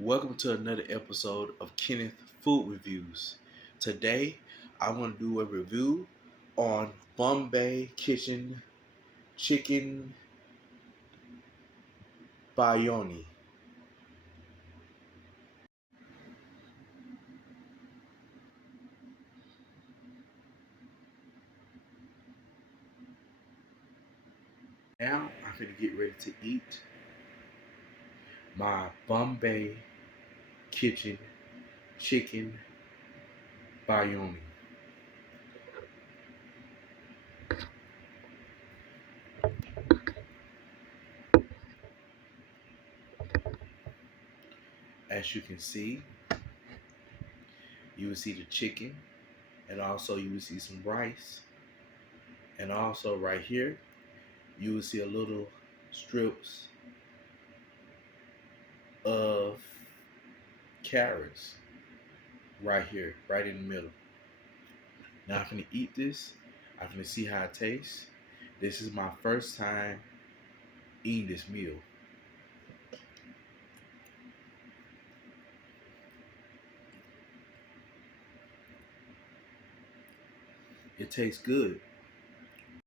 Welcome to another episode of Kenneth Food Reviews. Today, I want to do a review on Bombay Kitchen Chicken Biryani. Now, I'm going to get ready to eat my Bombay Kitchen Chicken Biryani. As you can see, you will see the chicken, and also you will see some rice, and also right here, you will see a little strips of carrots right here, right in the middle. Now I'm gonna eat this. I'm gonna see how it tastes. This is my first time eating this meal. It tastes good.